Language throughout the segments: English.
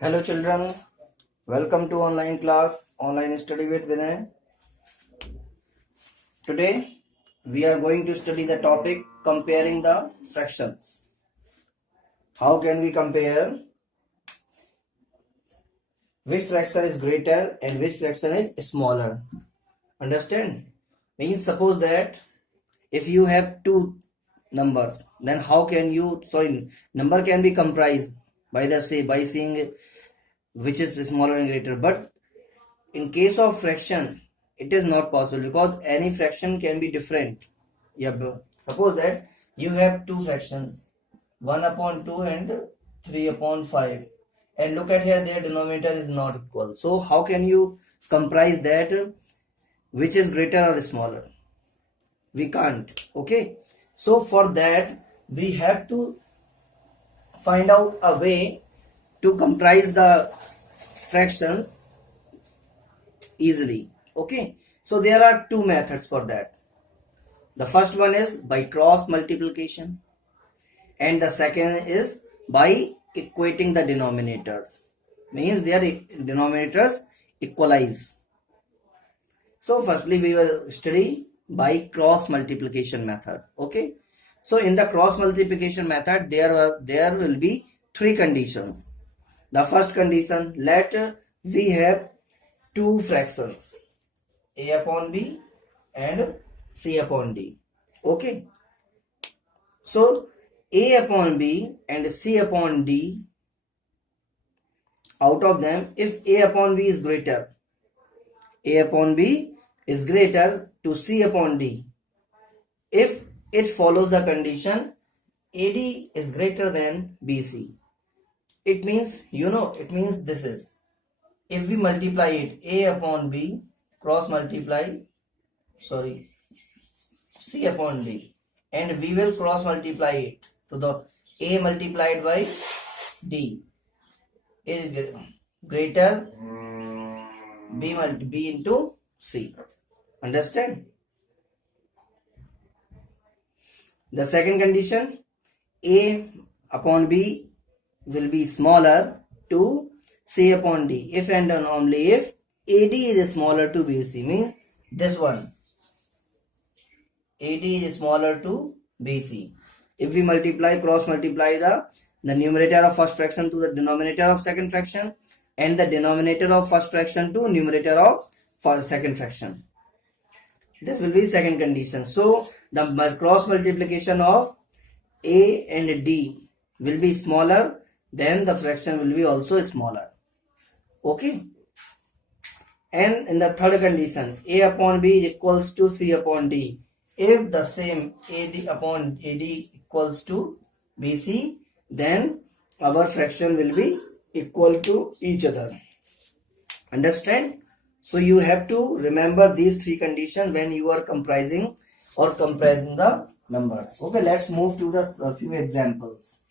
Hello children, welcome to online class, online study with Vinay. Today we are going to study the topic comparing the fractions. How can we compare which fraction is greater and which fraction is smaller? Understand? Means suppose that if you have two numbers, then how can you, number can be comprised by seeing which is smaller and greater, but in case of fraction, it is not possible because any fraction can be different. Yeah, bro. Suppose that you have two fractions, 1 upon 2 and 3 upon 5. And look at here, their denominator is not equal. So how can you comprise that which is greater or smaller? We can't. Okay. So for that, we have to find out a way to comprise the fractions easily. Okay, so there are two methods for that. The first one is by cross multiplication and the second is by equating the denominators, means their denominators equalize. So firstly we will study by cross multiplication method. Okay, so in the cross multiplication method there will be three conditions. The first condition, let we have two fractions, a upon b and c upon d. Okay, so a upon b and c upon d, out of them if a upon b is greater, a upon b is greater to c upon d, if it follows the condition ad is greater than bc, it means it means this is, if we multiply it a upon b cross multiply c upon d, and we will cross multiply it, so the a multiplied by d is greater b into c. Understand? The second condition, a upon b will be smaller to c upon d if and only if ad is smaller to bc, means this one, AD is smaller to BC. If we cross multiply the numerator of first fraction to the denominator of second fraction and the denominator of first fraction to numerator of second fraction, this will be second condition. So the cross multiplication of A and D will be smaller, then the fraction will be also smaller. Okay. And in the third condition, A upon B is equals to C upon D. If the same AD upon AD equals to BC, then our fraction will be equal to each other. Understand? So you have to remember these three conditions when you are comprising the numbers. Okay, let's move to the few examples.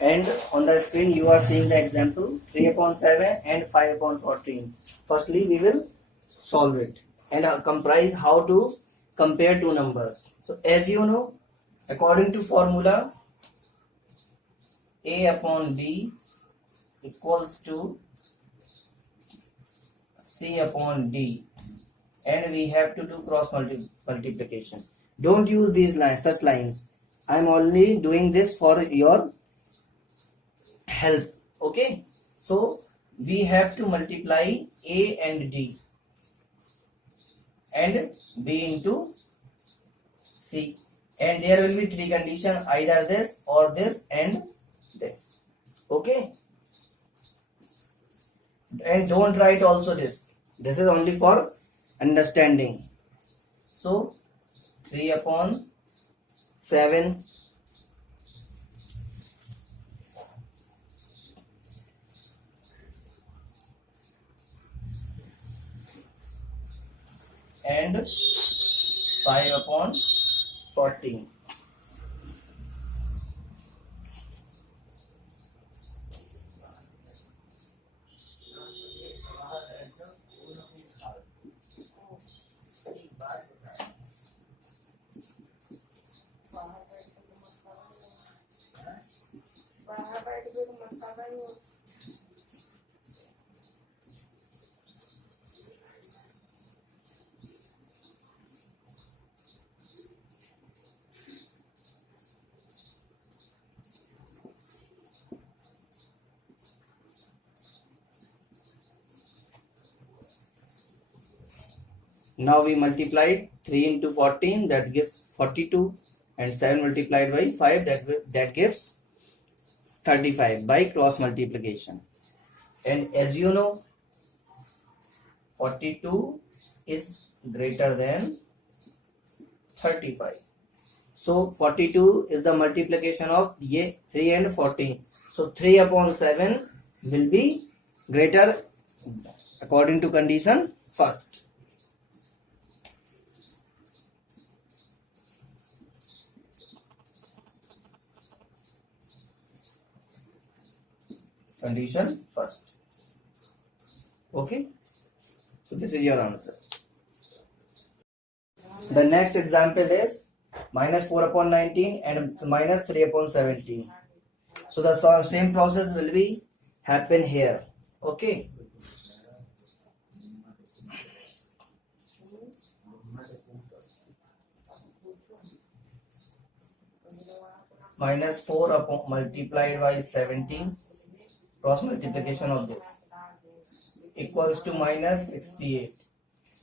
And on the screen you are seeing the example 3 upon 7 and 5 upon 14. Firstly we will solve it and comprise how to compare two numbers. So as you know, according to formula, a upon b equals to c upon d, and we have to do cross multiplication. Don't use these lines, such lines. I am only doing this for your help. Okay, so we have to multiply a and d and b into c, and there will be three conditions, either this or this and this. Okay, and don't write also this is only for understanding. So 3 upon 7 and 5 upon 14. Now we multiplied 3 into 14, that gives 42, and 7 multiplied by 5, that gives 35 by cross multiplication. And as you know, 42 is greater than 35. So 42 is the multiplication of 3 and 14. So 3 upon 7 will be greater according to condition first. Condition first. Okay. So this is your answer. The next example is minus 4 upon 19 and minus 3 upon 17. So the same process will be happen here. Okay. Minus 4 upon multiplied by 17, cross multiplication of this, equals to minus 68.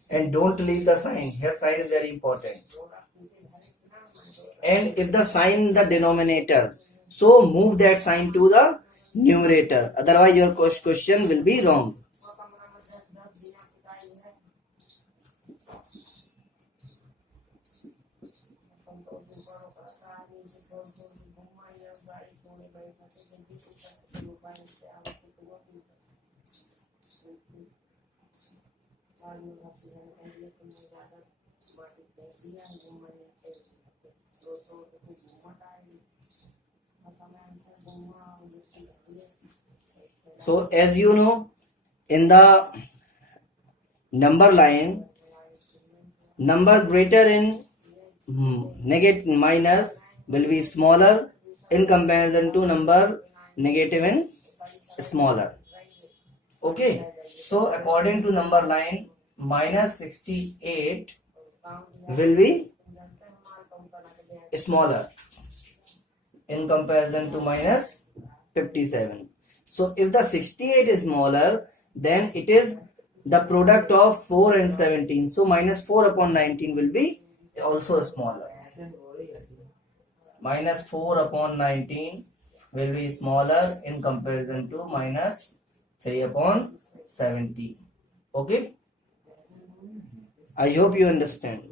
And don't leave the sign. Here sign is very important. And if the sign in the denominator, so move that sign to the numerator. Otherwise your question will be wrong. So as you know, in the number line, number greater in negative minus will be smaller in comparison to number negative and smaller. Okay, so according to number line, minus 68 will be smaller in comparison to minus 57. So if the 68 is smaller, then it is the product of 4 and 17. So minus 4 upon 19 will be also smaller. Minus 4 upon 19 will be smaller in comparison to minus 3 upon 70. Okay? I hope you understand.